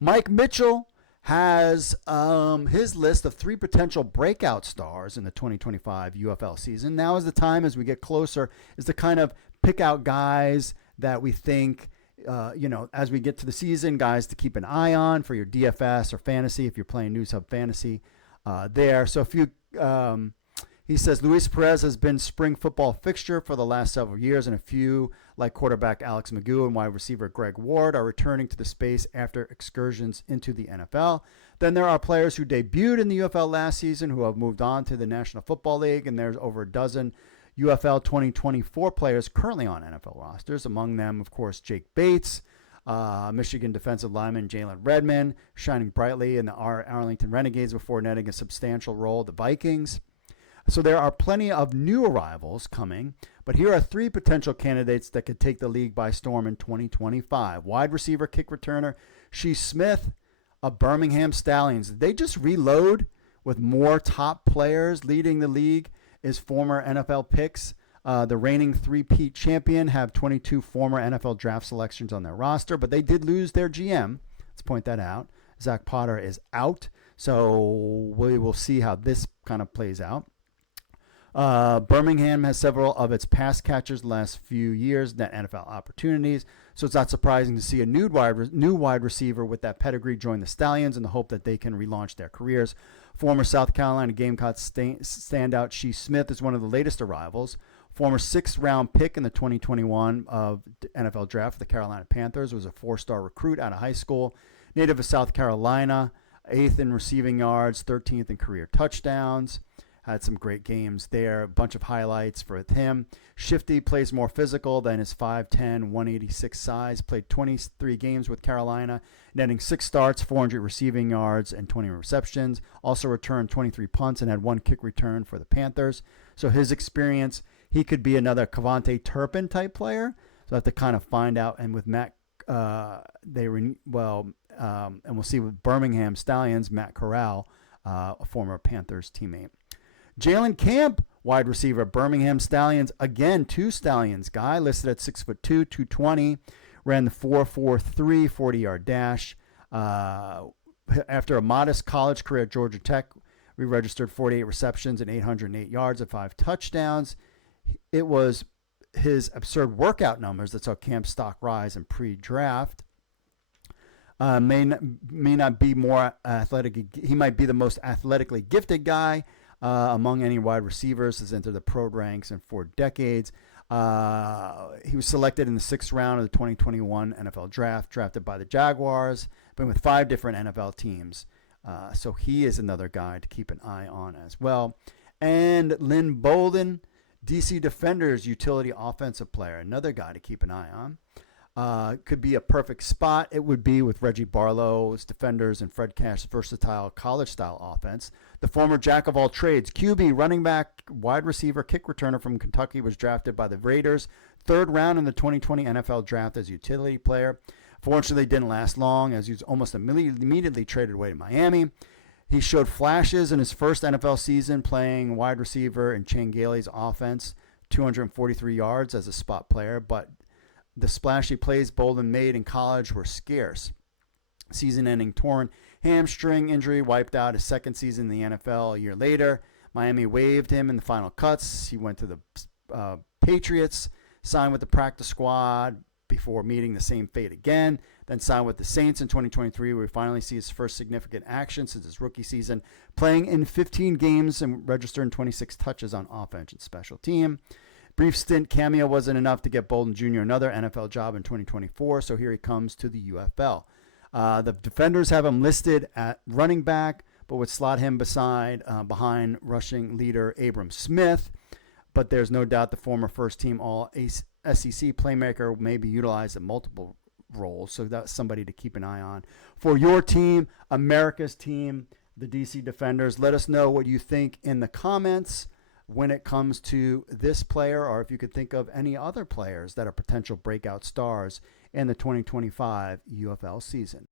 Mike Mitchell has his list of 3 potential breakout stars in the 2025 UFL season. Now is the time, as we get closer, is to kind of pick out guys that we think, as we get to the season, guys to keep an eye on for your DFS or fantasy if you're playing NewsHub Fantasy there. So he says Luis Perez has been spring football fixture for the last several years, and a few, like quarterback Alex McGough and wide receiver Greg Ward, are returning to the space after excursions into the NFL. Then there are players who debuted in the UFL last season who have moved on to the National Football League, and there's over a dozen UFL 2024 players currently on NFL rosters. Among them, of course, Jake Bates, Michigan defensive lineman Jalen Redmond, shining brightly in the Arlington Renegades before netting a substantial role at the Vikings. So there are plenty of new arrivals coming, but here are 3 potential candidates that could take the league by storm in 2025. Wide receiver, kick returner, Shee Smith of Birmingham Stallions. They just reload with more top players. Leading the league is former NFL picks. The reigning 3-peat champion have 22 former NFL draft selections on their roster, but they did lose their GM. Let's point that out. Zach Potter is out, so we will see how this kind of plays out. Birmingham has several of its pass catchers the last few years net NFL opportunities, so it's not surprising to see a new wide receiver with that pedigree join the Stallions in the hope that they can relaunch their careers. Former South Carolina Gamecocks standout Shee Smith is one of the latest arrivals. Former 6th-round pick in the 2021 of NFL draft for the Carolina Panthers, was a 4-star recruit out of high school. Native of South Carolina, 8th in receiving yards, 13th in career touchdowns. Had some great games there. A bunch of highlights for him. Shifty, plays more physical than his 5'10", 186 size. Played 23 games with Carolina, netting 6 starts, 400 receiving yards, and 20 receptions. Also returned 23 punts and had 1 kick return for the Panthers. So his experience, he could be another Cavante Turpin type player. So I have to kind of find out. And with Matt, and we'll see with Birmingham Stallions, Matt Corral, a former Panthers teammate. Jalen Camp, wide receiver, Birmingham Stallions. Again, 2 Stallions guy, listed at 6'2", 220. Ran the 4.43 40-yard dash. After a modest college career at Georgia Tech, we registered 48 receptions and 808 yards and 5 touchdowns. It was his absurd workout numbers that saw Camp's stock rise in pre-draft. May not be more athletic. He might be the most athletically gifted guy among any wide receivers. Has entered the pro ranks in 4 decades. He was selected in the 6th round of the 2021 NFL draft, drafted by the Jaguars, been with 5 different NFL teams. So he is another guy to keep an eye on as well. And Lynn Bolden, DC Defenders utility offensive player, another guy to keep an eye on. Could be a perfect spot. It would be with Reggie Barlow's Defenders and Fred Cash's versatile college-style offense. The former jack of all trades, QB, running back, wide receiver, kick returner from Kentucky, was drafted by the Raiders, 3rd round in the 2020 NFL draft as a utility player. Fortunately, didn't last long as he was almost immediately traded away to Miami. He showed flashes in his first NFL season playing wide receiver in Chan Gailey's offense, 243 yards as a spot player, but the splashy plays Bolden made in college were scarce. Season-ending torn hamstring injury wiped out his 2nd season in the NFL a year later. Miami waived him in the final cuts. He went to the Patriots, signed with the practice squad before meeting the same fate again, then signed with the Saints in 2023, where we finally see his first significant action since his rookie season, playing in 15 games and registering 26 touches on offense and special team. Brief stint cameo wasn't enough to get Bolden Jr. another NFL job in 2024, so here he comes to the UFL. The Defenders have him listed at running back, but would slot him behind rushing leader Abram Smith. But there's no doubt the former first-team All-SEC playmaker may be utilized in multiple roles, so that's somebody to keep an eye on. For your team, America's team, the DC Defenders, let us know what you think in the comments when it comes to this player, or if you could think of any other players that are potential breakout stars in the 2025 UFL season.